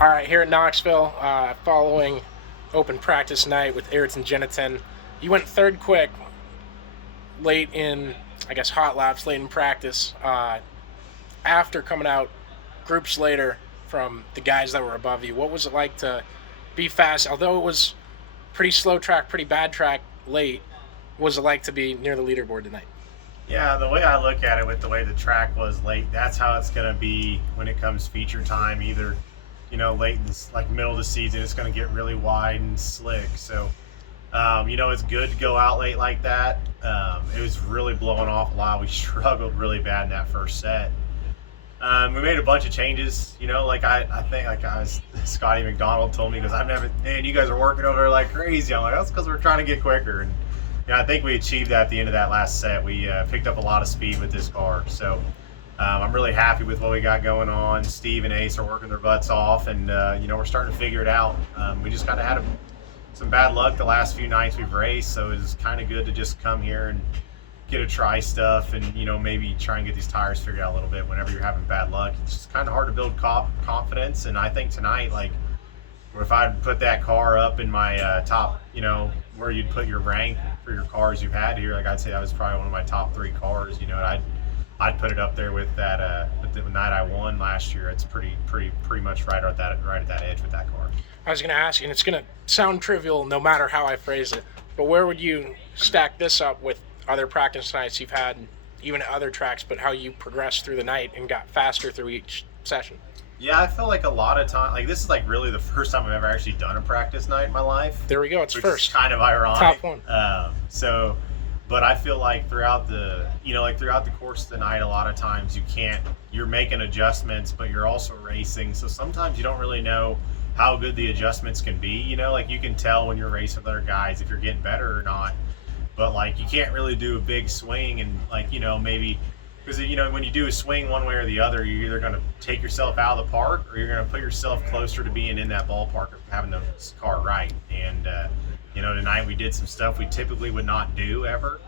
All right, here at Knoxville, following open practice night with Ayrton Gennetten, you went third quick late in, I guess, hot laps, late in practice. After coming out groups later from the guys that were above you, what was it like to be fast? Although it was pretty slow track, pretty bad track late, what was it like to be near the leaderboard tonight? Yeah, the way I look at it with the way the track was late, that's how it's going to be when it comes feature time. Either, late in this, like middle of the season, it's going to get really wide and slick. So, it's good to go out late like that. It was really blowing off a lot. We struggled really bad in that first set. We made a bunch of changes, like I think like Scotty McDonald told me, because I've never, man, you guys are working over there like crazy. I'm like, that's because we're trying to get quicker. And I think we achieved that at the end of that last set. We picked up a lot of speed with this car. So I'm really happy with what we got going on. Steve and Ace are working their butts off, and, we're starting to figure it out. We just kind of had some bad luck the last few nights we've raced, so it was kind of good to just come here and get to try stuff and, maybe try and get these tires figured out a little bit whenever you're having bad luck. It's just kind of hard to build confidence, and I think tonight, like, if I'd put that car up in my top, where you'd put your rank for your cars you've had here, like I'd say that was probably one of my top 3 cars. I'd put it up there with that with the night I won last year. It's pretty much right at that edge with that car. I was going to ask you, and it's going to sound trivial no matter how I phrase it, but where would you stack this up with other practice nights you've had, even at other tracks, but how you progressed through the night and got faster through each session? Yeah, I feel like a lot of time, like this is like really the first time I've ever actually done a practice night in my life. There we go. It's which first. Is kind of ironic. Top one. But I feel like throughout the course of the night, a lot of times you're making adjustments, but you're also racing. So sometimes you don't really know how good the adjustments can be. Like you can tell when you're racing with other guys if you're getting better or not. But like you can't really do a big swing and maybe. Because when you do a swing one way or the other, you're either going to take yourself out of the park or you're going to put yourself closer to being in that ballpark of having the car right. And tonight we did some stuff we typically would not do ever,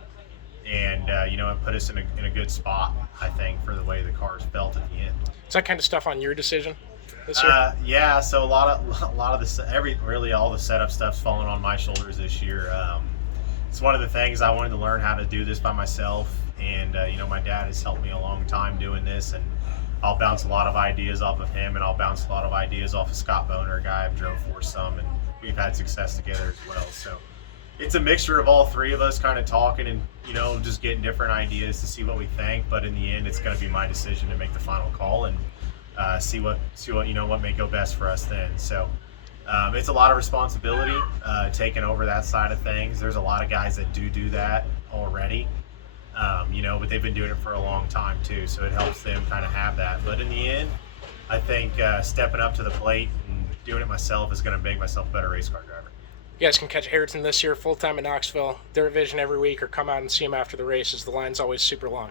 and it put us in a good spot, I think, for the way the cars felt at the end. Is that kind of stuff on your decision this year? Yeah. So a lot of all the setup stuff's falling on my shoulders this year. It's one of the things I wanted to learn how to do this by myself. And, my dad has helped me a long time doing this, and I'll bounce a lot of ideas off of him, and I'll bounce a lot of ideas off of Scott Boner, a guy I've drove for some, and we've had success together as well. So it's a mixture of all 3 of us kind of talking and, just getting different ideas to see what we think. But in the end, it's going to be my decision to make the final call and see what may go best for us then. So it's a lot of responsibility taking over that side of things. There's a lot of guys that do that already. But they've been doing it for a long time too, so it helps them kind of have that. But in the end, I think stepping up to the plate and doing it myself is going to make myself a better race car driver. You guys can catch Ayrton this year full-time in Knoxville, Dirt Vision every week, or come out and see him after the races. The line's always super long.